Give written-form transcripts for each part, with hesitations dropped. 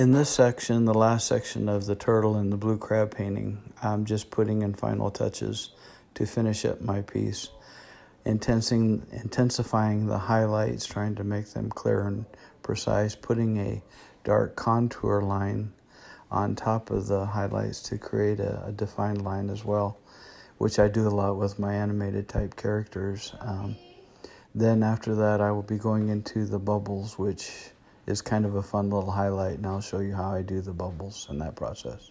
In this section, the last section of the turtle and the blue crab painting, I'm just putting in final touches to finish up my piece, intensifying the highlights, trying to make them clear and precise, putting a dark contour line on top of the highlights to create a defined line as well, which I do a lot with my animated type characters. Then after that, I will be going into the bubbles, which is kind of a fun little highlight, and I'll show you how I do the bubbles in that process.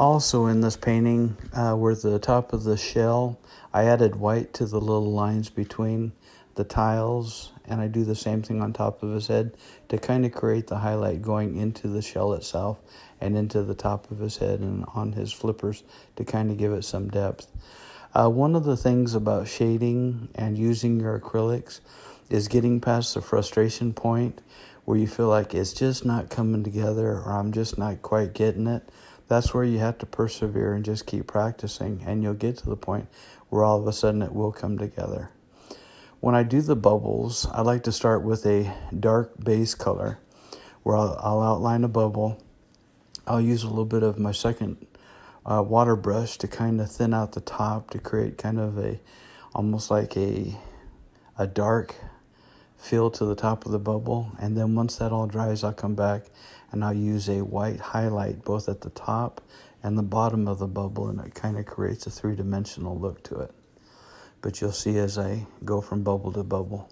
Also in this painting, where the top of the shell, I added white to the little lines between the tiles, and I do the same thing on top of his head to kind of create the highlight going into the shell itself and into the top of his head and on his flippers to kind of give it some depth. One of the things about shading and using your acrylics is getting past the frustration point where you feel like it's just not coming together or I'm just not quite getting it. That's where you have to persevere and just keep practicing, and you'll get to the point where all of a sudden it will come together. When I do the bubbles, I like to start with a dark base color where I'll outline a bubble. I'll use a little bit of my second water brush to kind of thin out the top to create kind of almost like a dark feel to the top of the bubble. And then once that all dries, I'll come back and I'll use a white highlight both at the top and the bottom of the bubble, and it kind of creates a three-dimensional look to it. But you'll see as I go from bubble to bubble.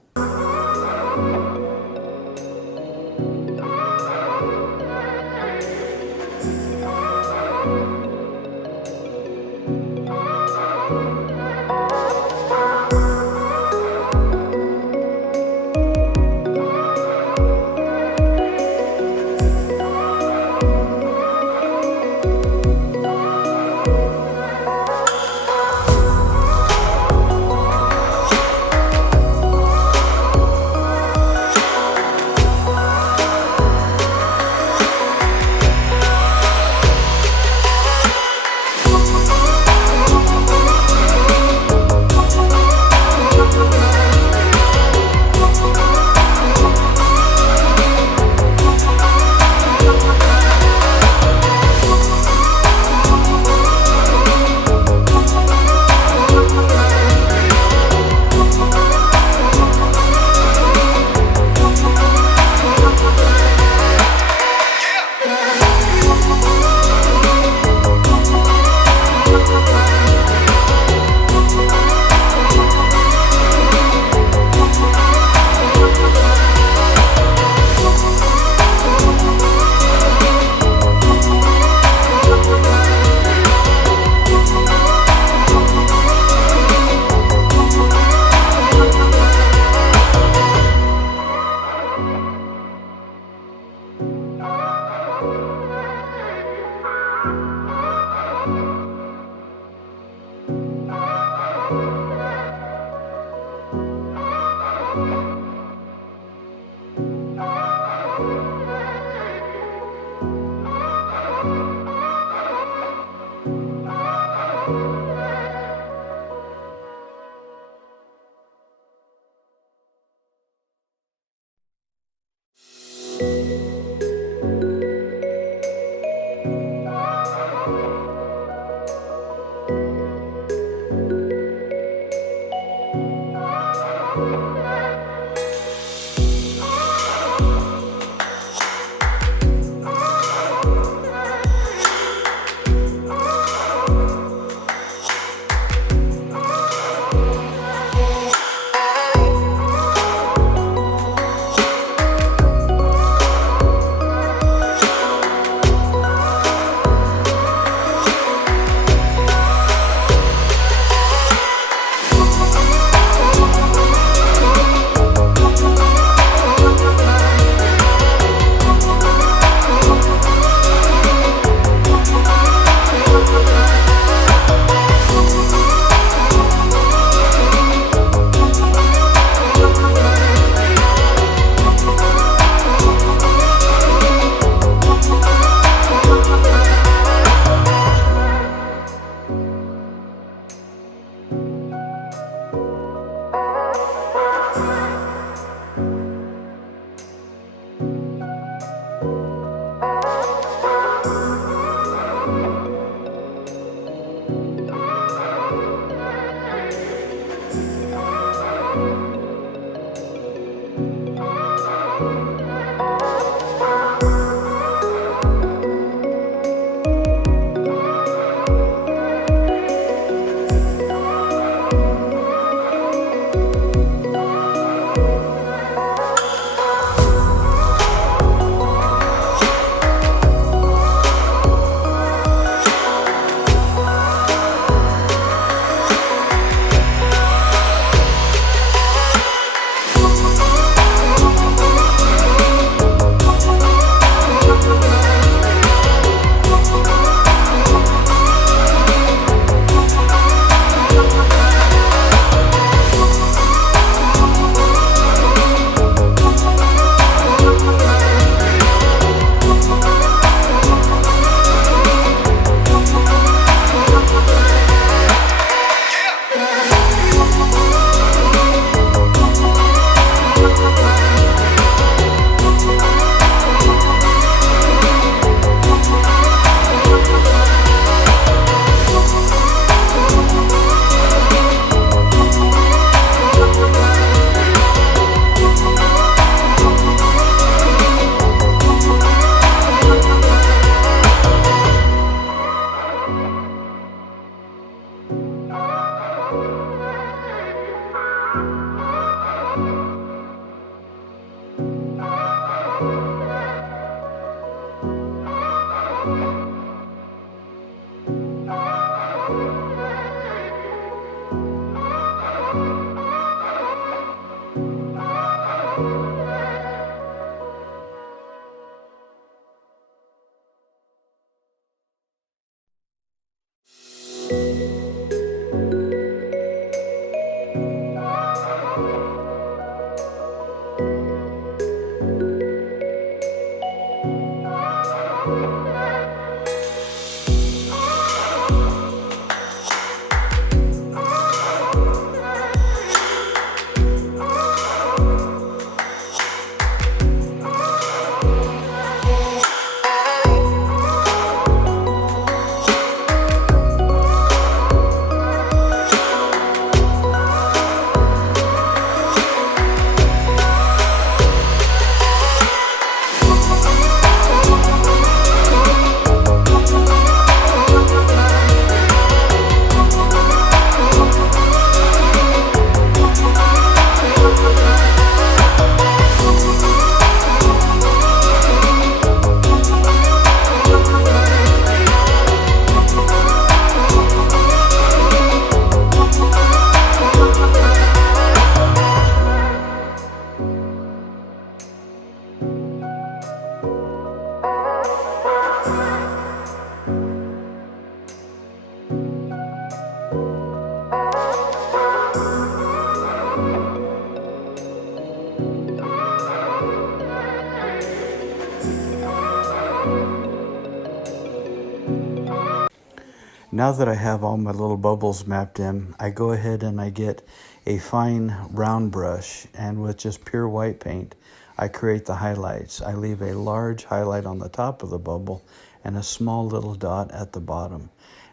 Now that I have all my little bubbles mapped in, I go ahead and I get a fine round brush, and with just pure white paint, I create the highlights. I leave a large highlight on the top of the bubble and a small little dot at the bottom.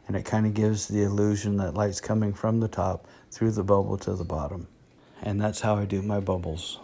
And it kind of gives the illusion that light's coming from the top through the bubble to the bottom. And that's how I do my bubbles.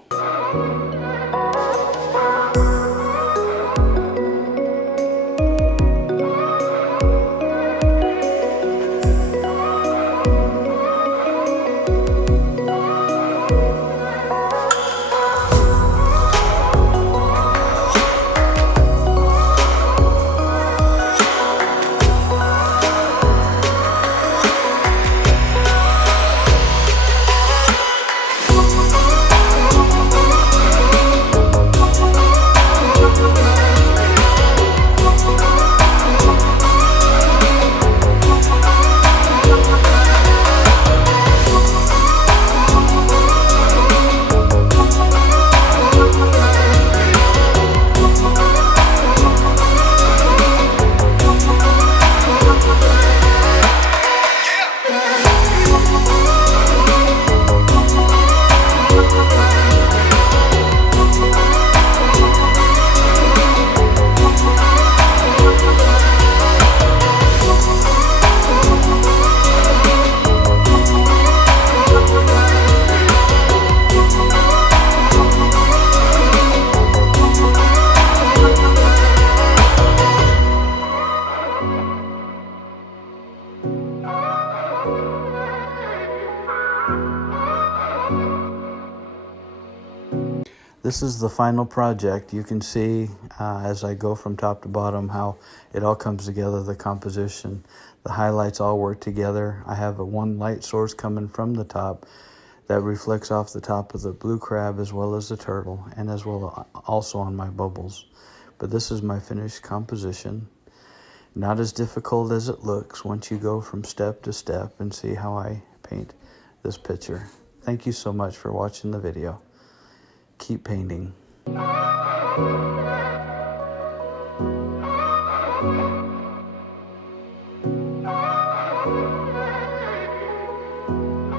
This is the final project. You can see as I go from top to bottom how it all comes together, the composition. The highlights all work together. I have one light source coming from the top that reflects off the top of the blue crab as well as the turtle, and as well also on my bubbles. But this is my finished composition. Not as difficult as it looks once you go from step to step and see how I paint this picture. Thank you so much for watching the video. Keep painting.